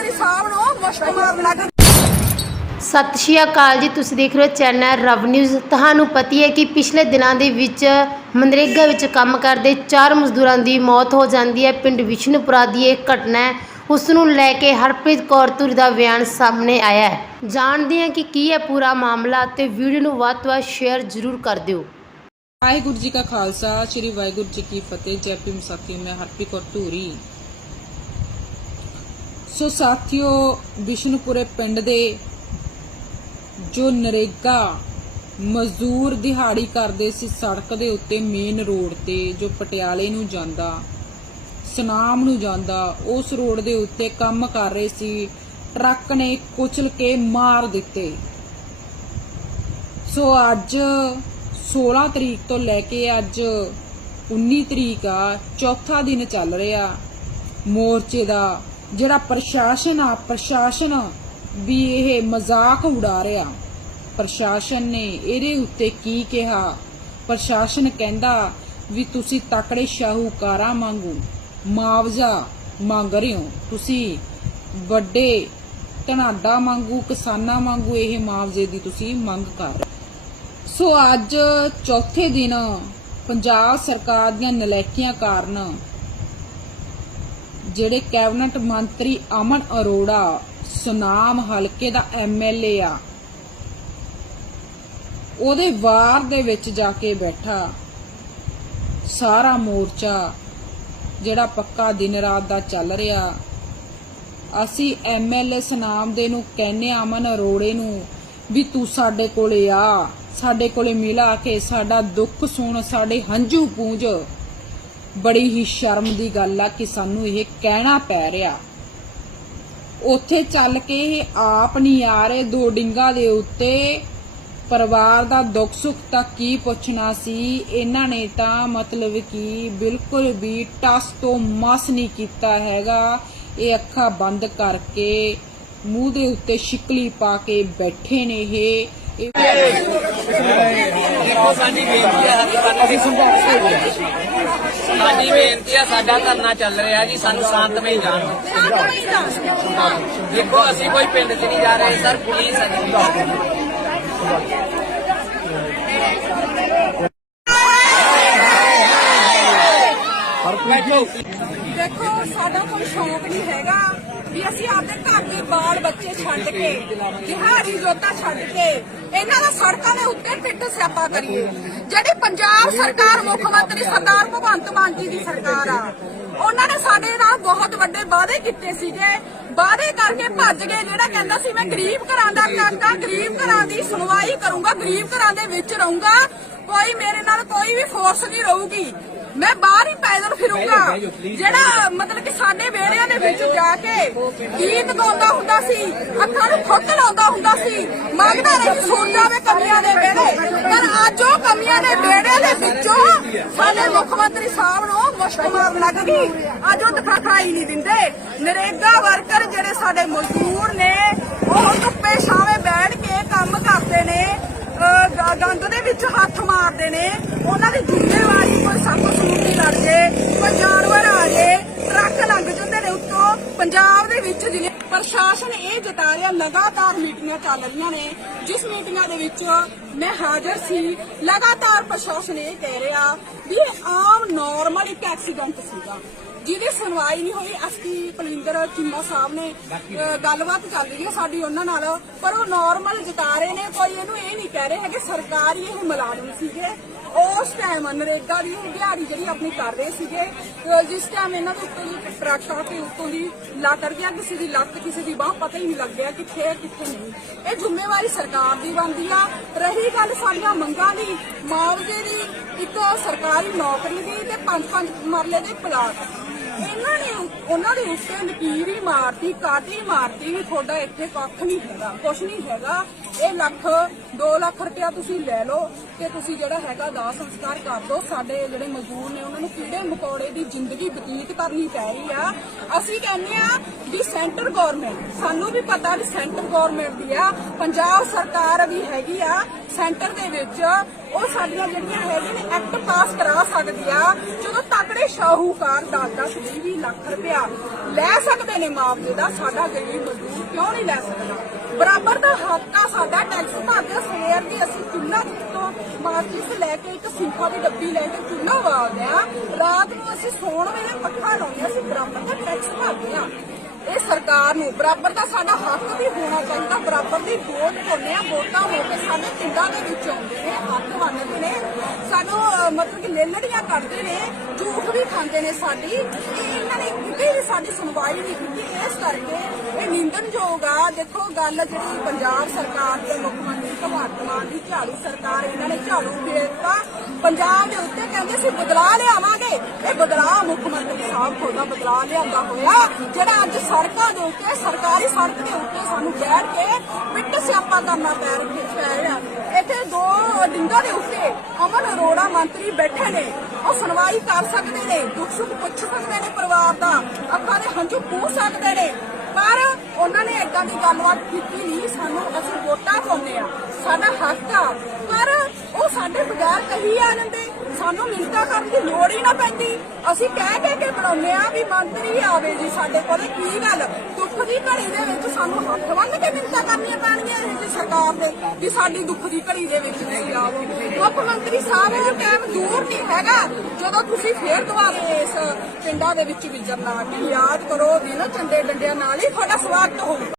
ਮੰਤਰੀ ਸਾਹਿਬ ਨੂੰ ਮੁਸ਼ਕ ਮਾਰਨ ਲੱਗ ਸਤਿ ਸ਼੍ਰੀ ਅਕਾਲ ਜੀ ਤੁਸੀਂ ਦੇਖ ਰਹੇ ਹੋ ਚੈਨਲ ਰਵ ਨਿਊਜ਼। ਤੁਹਾਨੂੰ ਪਤੀ ਹੈ ਕਿ ਪਿਛਲੇ ਦਿਨਾਂ ਦੇ ਵਿੱਚ ਮਨਰੇਗਾ ਵਿੱਚ ਕੰਮ ਕਰਦੇ ਚਾਰ ਮਜ਼ਦੂਰਾਂ ਦੀ ਮੌਤ ਹੋ ਜਾਂਦੀ ਹੈ। ਪਿੰਡ ਵਿਸ਼ਨੂਪੁਰਾ ਦੀ ਇਹ ਘਟਨਾ ਹੈ। ਉਸ ਨੂੰ ਲੈ ਕੇ ਹਰਪ੍ਰੀਤ ਕੌਰ ਧੁਰੀ ਦਾ ਬਿਆਨ ਸਾਹਮਣੇ ਆਇਆ ਹੈ। ਜਾਣਦੇ ਹਾਂ ਕਿ ਕੀ ਹੈ ਪੂਰਾ ਮਾਮਲਾ ਤੇ ਵੀਡੀਓ ਨੂੰ ਵੱਧ ਤੋਂ ਵੱਧ ਸ਼ੇਅਰ ਜ਼ਰੂਰ ਕਰ ਦਿਓ। ਵਾਹਿਗੁਰੂ ਜੀ ਕਾ ਖਾਲਸਾ ਸ੍ਰੀ ਵਾਹਿਗੁਰੂ ਜੀ ਕੀ ਫਤਿਹ। ਜੈ ਭੀਮ ਸਾਥੀਓ ਮੈਂ ਹਰਪੀ ਕੌਰ ਧੂਰੀ। ਸੋ ਸਾਥੀਓ ਵਿਸ਼ਨੂਪੁਰੇ ਪਿੰਡ ਦੇ ਜੋ ਨਰੇਗਾ ਮਜ਼ਦੂਰ ਦਿਹਾੜੀ ਕਰਦੇ ਸੀ, ਸੜਕ ਦੇ ਉੱਤੇ ਮੇਨ ਰੋਡ ਤੇ ਜੋ ਪਟਿਆਲੇ ਨੂੰ ਜਾਂਦਾ, ਸਨਾਮ ਨੂੰ ਜਾਂਦਾ, ਉਸ ਰੋਡ ਦੇ ਉੱਤੇ ਕੰਮ ਕਰ ਰਹੇ ਸੀ, ਟਰੱਕ ਨੇ ਕੁਚਲ ਕੇ ਮਾਰ ਦਿੱਤੇ। ਸੋ ਅੱਜ 16 ਤਰੀਕ ਤੋਂ ਲੈ ਕੇ ਅੱਜ 19 ਤਰੀਕ ਆ, ਚੌਥਾ ਦਿਨ ਚੱਲ ਰਿਹਾ ਮੋਰਚੇ ਦਾ। ਜਿਹੜਾ ਪ੍ਰਸ਼ਾਸਨ ਆ, ਪ੍ਰਸ਼ਾਸਨ ਵੀ ਇਹ ਮਜ਼ਾਕ ਉਡਾ ਰਿਹਾ ਪ੍ਰਸ਼ਾਸਨ ਨੇ ਇਹਦੇ ਉੱਤੇ ਕੀ ਕਿਹਾ? ਪ੍ਰਸ਼ਾਸਨ ਕਹਿੰਦਾ ਵੀ ਤੁਸੀਂ ਤਕੜੇ ਸ਼ਾਹੂਕਾਰਾਂ ਵਾਂਗੂ ਮੁਆਵਜ਼ਾ ਮੰਗ ਰਹੇ ਹੋ। ਤੁਸੀਂ ਵੱਡੇ ਧਨਾਡਾ ਮੰਗੂ ਕਿਸਾਨਾਂ ਵਾਂਗੂ ਇਹ ਮੁਆਵਜ਼ੇ ਦੀ ਤੁਸੀਂ ਮੰਗ ਕਰ ਰਹੇ ਸੋ ਅੱਜ ਚੌਥੇ ਦਿਨ ਪੰਜਾਬ ਸਰਕਾਰ ਦੀਆਂ ਨਲੈਕੀਆਂ ਕਾਰਨ ਜਿਹੜੇ ਕੈਬਨਿਟ ਮੰਤਰੀ ਅਮਨ ਅਰੋੜਾ, ਸੁਨਾਮ ਹਲਕੇ ਦਾ ਐਮਐਲਏ ਆ, ਉਹਦੇ ਵਾਰ ਦੇ ਵਿੱਚ ਜਾ ਕੇ ਬੈਠਾ ਸਾਰਾ ਮੋਰਚਾ, ਜਿਹੜਾ ਪੱਕਾ ਦਿਨ ਰਾਤ ਦਾ ਚੱਲ ਰਿਹਾ। ਅਸੀਂ ਐਮਐਲਏ ਸੁਨਾਮ ਦੇ ਨੂੰ ਕਹਿੰਨੇ ਆ ਅਮਨ ਅਰੋੜੇ ਨੂੰ, ਵੀ ਤੂੰ ਸਾਡੇ ਕੋਲੇ ਆ, ਸਾਡੇ ਕੋਲੇ ਮਿਲਾ ਕੇ ਸਾਡਾ ਦੁੱਖ ਸੁਣ, ਸਾਡੇ ਹੰਝੂ ਪੂੰਝ। ਬੜੀ ਹੀ ਸ਼ਰਮ ਦੀ ਗੱਲ ਆ ਕਿ ਸਾਨੂੰ ਇਹ ਕਹਿਣਾ ਪੈ ਰਿਹਾ। ਉੱਥੇ ਚੱਲ ਕੇ ਇਹ ਆਪ ਨਹੀਂ ਆ ਰਹੇ ਦੋ ਡਿੰਗਾ ਦੇ ਉੱਤੇ ਪਰਿਵਾਰ ਦਾ ਦੁੱਖ ਸੁੱਖ ਤਾਂ ਕੀ ਪੁੱਛਣਾ ਸੀ? ਇਹਨਾਂ ਨੇ ਤਾਂ ਮਤਲਬ ਕਿ ਬਿਲਕੁਲ ਵੀ ਟਸ ਤੋਂ ਮਸ ਨਹੀਂ ਕੀਤਾ ਹੈਗਾ। ਇਹ ਅੱਖਾਂ ਬੰਦ ਕਰਕੇ ਮੂੰਹ ਦੇ ਉੱਤੇ ਸ਼ਿਕਲੀ ਪਾ ਕੇ ਬੈਠੇ ਨੇ ਇਹ। ਦੇਖੋ ਸਾਡੀ ਬੇਨਤੀ ਹੈ ਅਸੀਂ ਸਾਡੀ ਬੇਨਤੀ ਹੈ ਸਾਡਾ ਧਰਨਾ ਚੱਲ ਰਿਹਾ ਜੀ, ਸਾਨੂੰ ਸ਼ਾਂਤਮਈ ਜਾਣ ਦਿਓ। ਦੇਖੋ, ਅਸੀਂ ਕੋਈ ਪਿੰਡ 'ਚ ਨਹੀਂ ਜਾ ਰਹੇ, ਸਰ, ਪੁਲਿਸ ਹੈ ਜੀ ਦੇਖੋ ਸਾਡਾ ਕੋਈ ਸ਼ੌਕ ਨਹੀਂ ਹੈਗਾ ਵੀ ਅਸੀਂ ਆਪਣੇ ਘਰ ਦੇ ਬਾਲ ਬੱਚੇ ਛੱਡ ਕੇ, ਦਿਹਾੜੀ ਜੋਤਾ ਛੱਡ ਕੇ, ਇਹਨਾਂ ਦਾ ਸੜਕਾਂ ਦੇ ਉੱਤੇ ਟਿੱਟ ਸਿਆਪਾ ਕਰੀਏ। ਜਿਹੜੀ ਪੰਜਾਬ ਸਰਕਾਰ, ਮੁੱਖ ਮੰਤਰੀ ਸਰਦਾਰ ਭਗਵੰਤ ਮਾਨ ਜੀ ਦੀ ਸਰਕਾਰ ਆ, ਉਹਨਾਂ ਨੇ ਸਾਡੇ ਨਾਲ ਬਹੁਤ ਵੱਡੇ ਵਾਅਦੇ ਕੀਤੇ ਸੀਗੇ। ਵਾਅਦੇ ਕਰਕੇ ਭੱਜ ਗਏ, ਜਿਹੜਾ ਕਹਿੰਦਾ ਸੀ, ਮੈਂ ਗਰੀਬ ਘਰਾਂ ਦਾ ਕਾਕਾ, ਗਰੀਬ ਘਰਾਂ ਦੀ ਸੁਣਵਾਈ ਕਰੂੰਗਾ, ਗਰੀਬ ਘਰਾਂ ਦੇ ਵਿੱਚ ਰਹੂੰਗਾ। ਕੋਈ ਮੇਰੇ ਨਾਲ ਕੋਈ ਵੀ ਫੋਰਸ ਨਹੀਂ ਰਹੂਗੀ। ਮੈਂ ਬਾਹਰ ਹੀ ਪੈਦਲ ਫਿਰੂੰਗਾ। ਜਿਹੜਾ ਮਤਲਬ ਕਿ ਸਾਡੇ ਵਿਹੜਿਆਂ ਦੇ ਵਿੱਚ ਜਾ ਕੇ ਗੀਤ ਗਾਉਂਦਾ ਹੁੰਦਾ ਸੀ ਅੱਖਾਂ ਨੂੰ ਖੁੱਦ ਲਾਉਂਦਾ ਹੁੰਦਾ ਸੀ ਮੰਗਦਾ ਰਹੀ ਸੁਣ ਜਾਵੇ ਕਮੀਆਂ ਦੇ ਵਿਹੜੇ। ਪਰ ਅੱਜ ਉਹ ਕਮੀਆਂ ਦੇ ਵਿਹੜੇ ਦੇ ਵਿੱਚੋਂ ਸਾਡੇ ਮੁੱਖ ਮੰਤਰੀ ਸਾਹਿਬ ਨੂੰ ਮੁਸ਼ਕ ਮਾਰਨ ਲੱਗ ਗਈ। ਅੱਜ ਉਹ ਦਿਖਾਈ ਨਹੀਂ ਦਿੰਦੇ। ਨਰੇਗਾ ਵਰਕਰ ਜਿਹੜੇ ਸਾਡੇ ਮਜ਼ਦੂਰ ਨੇ ਉਹ ਧੁੱਪੇ ਛਾਵੇਂ ਬੈਠ ਕੇ ਕੰਮ ਕਰਦੇ ਨੇ ਗੰਦ ਦੇ ਵਿੱਚ ਹੱਥ ਮਾਰਦੇ ਨੇ। ਉਹਨਾਂ ਦੀ ਜ਼ਿੰਮੇਵਾਰੀ ਕੋਈ ਸੱਪ ਸੂਰ ਦੀ ਲੜ ਜੇ ਕੋਈ ਜਾਨਵਰ ਆ ਜੇ ਟਰੱਕ ਲੰਘ ਜਾਂਦੇ ਨੇ ਉੱਤੋਂ ਪੰਜਾਬ ਦੇ ਵਿੱਚ ਜਿਵੇਂ ਪ੍ਰਸ਼ਾਸਨ ਇਹ ਲਗਾਤਾਰ ਮੀਟਿੰਗਾਂ ਚੱਲ ਰਹੀਆਂ ਨੇ, ਜਿਸ ਮੀਟਿੰਗਾਂ ਦੇ ਵਿੱਚ ਮੈਂ ਹਾਜ਼ਰ ਸੀ, ਲਗਾਤਾਰ ਪ੍ਰਸ਼ਾਸਨ ਇਹ ਕਹਿ ਰਿਹਾ ਵੀ ਆਮ ਨਾਰਮਲ ਇੱਕ ਐਕਸੀਡੈਂਟ ਸੀਗਾ। ਜਿਹਦੀ ਸੁਣਵਾਈ ਨਹੀਂ ਹੋਈ ਅਸੀਂ ਕੁਲਵਿੰਦਰ ਚੀਮਾ ਸਾਹਿਬ ਨੇ ਗੱਲਬਾਤ ਚੱਲ ਰਹੀ ਹੈ ਸਾਡੀ ਉਹਨਾਂ ਨਾਲ ਪਰ ਉਹ ਨਾਰਮਲ ਜਤਾ ਰਹੇ ਨੇ ਕੋਈ ਇਹਨੂੰ ਇਹ ਨਹੀਂ ਕਹਿ ਰਹੇ ਹੈਗੇ ਸਰਕਾਰੀ ਇਹ ਮੁਲਾਜ਼ਮ ਸੀਗੇ। ਉਸ ਟਾਈਮ ਨਰੇਗਾ ਦੀ ਇਹ ਦਿਹਾੜੀ ਜਿਹੜੀ ਆਪਣੀ ਕਰ ਰਹੇ ਸੀਗੇ ਜਿਸ ਟਾਈਮ ਇਹਨਾਂ ਦੇ ਉੱਤੋਂ ਦੀ ਟਰੱਕ ਆ ਕੇ ਉੱਤੋਂ ਦੀ ਲੱਗ ਗਿਆ ਕਿਸੇ ਦੀ ਲੱਤ ਕਿਸੇ ਦੀ ਬਾਹ ਪਤਾ ਹੀ ਨਹੀਂ ਲੱਗਿਆ ਕਿੱਥੇ ਹੈ ਕਿੱਥੇ ਨਹੀਂ। ਇਹ ਜ਼ਿੰਮੇਵਾਰੀ ਸਰਕਾਰ ਦੀ ਬਣਦੀ ਆ। ਰਹੀ ਗੱਲ ਸਾਡੀਆਂ ਮੰਗਾਂ ਦੀ ਮੁਆਵਜ਼ੇ ਦੀ ਇੱਕ ਸਰਕਾਰੀ ਨੌਕਰੀ ਦੀ ਤੇ ਪੰਜ ਪੰਜ ਮਰਲੇ ਦੇ ਪਲਾਟ। ਇਹਨਾਂ ਨੇ ਉਹਨਾਂ ਦੇ ਉੱਤੇ ਲਕੀਰ ਹੀ ਮਾਰਤੀ, ਕਾਟੀ ਮਾਰਤੀ ਵੀ ਤੁਹਾਡਾ ਇੱਥੇ ਕੱਖ ਨਹੀਂ ਹੈਗਾ, ਕੁਛ ਨਹੀਂ ਹੈਗਾ। ਇਹ ਲੱਖ 2 ਲੱਖ ਰੁਪਇਆ ਤੁਸੀਂ ਲੈ ਲਓ ਤੇ ਤੁਸੀਂ ਜਿਹੜਾ ਹੈਗਾ ਦਾ ਸੰਸਕਾਰ ਕਰ ਦਿਓ। ਸਾਡੇ ਜਿਹੜੇ ਮਜ਼ਦੂਰ ਨੇ, ਉਹਨਾਂ ਨੂੰ ਕੀੜੇ ਮਕੌੜੇ ਦੀ ਜ਼ਿੰਦਗੀ ਬਤੀਤ ਕਰਨੀ ਪੈ ਰਹੀ ਆ? ਅਸੀਂ ਕਹਿੰਦੇ ਆ ਵੀ ਸੈਂਟਰ ਗਵਰਨਮੈਂਟ ਸਾਨੂੰ ਵੀ ਪਤਾ ਵੀ ਸੈਂਟਰ ਗਵਰਨਮੈਂਟ ਦੀ ਆ। ਪੰਜਾਬ ਸਰਕਾਰ ਵੀ ਹੈਗੀ ਆ, ਸੈਂਟਰ ਦੇ ਵਿੱਚ ਉਹ ਸਾਡੀਆਂ ਜਿਹੜੀਆਂ ਹੈਗੀਆਂ ਨੇ, ਐਕਟ ਪਾਸ ਕਰਾ ਸਕਦੀ ਆ। ਜਦੋਂ ਤਕੜੇ ਸ਼ਾਹੂਕਾਰ 10 10 20 ਲੱਖ ਰੁਪਇਆ ਲੈ ਸਕਦੇ ਨੇ ਮੁਆਵਜ਼ੇ ਦਾ, ਸਾਡਾ ਗਰੀਬ ਮਜ਼ਦੂਰ ਕਿਉਂ ਨਹੀਂ ਲੈ ਸਕਦਾ? ਬਰਾਬਰ ਦਾ ਹੱਕ ਆ ਸਾਡਾ ਟੈਕਸ ਭਰਦੇ ਸਵੇਰ ਦੀ ਅਸੀਂ ਚੁੱਲ੍ਹਾ ਤੋਂ ਮਾਚਿਸ ਲੈ ਕੇ ਇੱਕ ਸਿੰਖਾ ਦੀ ਡੱਬੀ ਲੈ ਕੇ ਚੁੱਲ੍ਹਾ ਬਾਲਦੇ ਆ। ਰਾਤ ਨੂੰ ਅਸੀਂ ਸੌਣ ਵੇਲੇ ਪੱਖਾ ਲਾਉਂਦੇ ਅਸੀਂ ਬਰਾਬਰ ਦਾ ਟੈਕਸ ਭਰਦੇ ਆ। ਇਹ ਸਰਕਾਰ ਨੂੰ ਬਰਾਬਰ ਦਾ ਸਾਡਾ ਹੱਕ ਵੀ ਹੋਣਾ ਚਾਹੀਦਾ, ਬਰਾਬਰ ਦੀ ਵੋਟ ਪਾਉਂਦੇ ਆ ਵੋਟਾਂ ਹੋ ਕੇ ਸਾਡੇ ਪਿੰਡਾਂ ਦੇ ਵਿੱਚ ਆਉਂਦੇ ਨੇ, ਹੱਥ ਬੰਨ੍ਹਦੇ ਨੇ, ਸਾਨੂੰ ਮਤਲਬ ਕਿ ਲੇਲੜੀਆਂ ਕਰਦੇ ਨੇ, ਝੂਠ ਵੀ ਖਾਂਦੇ ਨੇ ਸਾਡੀ ਇਹਨਾਂ ਨੇ ਕਿਤੇ ਵੀ ਸਾਡੀ ਸੁਣਵਾਈ ਨਹੀਂ ਕੀਤੀ। ਇਸ ਕਰਕੇ ਇਹ ਨਿੰਦਣਯੋਗ ਆ। ਦੇਖੋ, ਗੱਲ ਜਿਹੜੀ ਪੰਜਾਬ ਸਰਕਾਰ ਦੇ ਮੁੱਖ ਮੰਤਰੀ ਭਗਵੰਤ ਮਾਨ ਦੀ ਝਾੜੂ ਸਰਕਾਰ ਇਹਨਾਂ ਨੇ ਝਾੜੂ ਫੇਰਤਾ। ਪੰਜਾਬ ਦੇ ਉੱਤੇ ਕਹਿੰਦੇ ਸੀ ਬਦਲਾਅ ਲਿਆਵਾਂਗੇ। ਇਹ ਬਦਲਾਅ ਮੁੱਖ ਮੰਤਰੀ ਸਾਹਿਬ ਖੁਦ ਦਾ ਲਿਆਂਦਾ ਹੋਇਆ, ਜਿਹੜਾ ਅੱਜ ਸੜਕਾਂ ਦੇ ਉੱਤੇ, ਸਰਕਾਰੀ ਸੜਕ ਦੇ ਉੱਤੇ ਸਾਨੂੰ ਬੈਠ ਕੇ ਪਿੱਟ ਸਿਆਪਾ ਕਰਨਾ ਪੈ ਰਿਹਾ ਇੱਥੇ ਦੋ ਡਿੰਗਾਂ ਦੇ ਉੱਤੇ ਅਮਨ ਅਰੋੜਾ ਮੰਤਰੀ ਬੈਠੇ ਨੇ। ਉਹ ਸੁਣਵਾਈ ਕਰ ਸਕਦੇ ਨੇ, ਦੁੱਖ ਸੁੱਖ ਪੁੱਛ ਸਕਦੇ ਨੇ ਪਰਿਵਾਰ ਦਾ। ਅੱਖਾਂ ਦੇ ਹੰਝੂ ਪੂਰ ਸਕਦੇ ਨੇ। ਪਰ ਉਹਨਾਂ ਨੇ ਏਦਾਂ ਦੀ ਗੱਲਬਾਤ ਕੀਤੀ ਨਹੀਂ, ਸਾਨੂੰ ਅਸੀਂ ਵੋਟਾਂ ਪਾਉਂਦੇ ਆ ਸਾਡਾ ਹੱਕ ਆ। ਪਰ ਉਹ ਸਾਡੇ ਬਗੈਰ ਕਹੀ ਆ ਜਾਂਦੇ, ਸਾਨੂੰ ਮਿੰਤਾ ਕਰਨ ਦੀ ਲੋੜ ਹੀ ਨਾ ਪੈਂਦੀ। ਅਸੀਂ ਕਹਿ ਕਹਿ ਕੇ ਬਣਾਉਂਦੇ ਆ ਵੀ ਮੰਤਰੀ ਆਵੇ ਜੀ ਸਾਡੇ ਕੋਲ, ਕੀ ਗੱਲ? ਦੀ ਘੜੀ ਦੇ ਵਿੱਚ ਸਾਨੂੰ ਹੱਥ ਬੰਨ ਕੇ ਮਿੰਤਾ ਕਰਨੀਆਂ ਪੈਣਗੀਆਂ ਇਹ ਜੀ ਸਰਕਾਰ ਦੇ, ਵੀ ਸਾਡੀ ਦੁੱਖ ਦੀ ਘੜੀ ਦੇ ਵਿੱਚ ਨਹੀਂ ਆਵੋ ਮੁੱਖ ਮੰਤਰੀ ਸਾਹਿਬ, ਉਹ ਟਾਈਮ ਦੂਰ ਨਹੀਂ ਹੈਗਾ। ਜਦੋਂ ਤੁਸੀਂ ਫੇਰ ਦੁਬਾਰੇ ਇਸ ਪਿੰਡਾਂ ਦੇ ਵਿੱਚ ਵਿਚਰਨਾ ਕਿ ਯਾਦ ਕਰੋ, ਦਿਨ ਚੰਡੇ ਡੰਡਿਆਂ ਨਾਲ ਹੀ ਤੁਹਾਡਾ ਸਵਾਗਤ ਹੋਊਗਾ।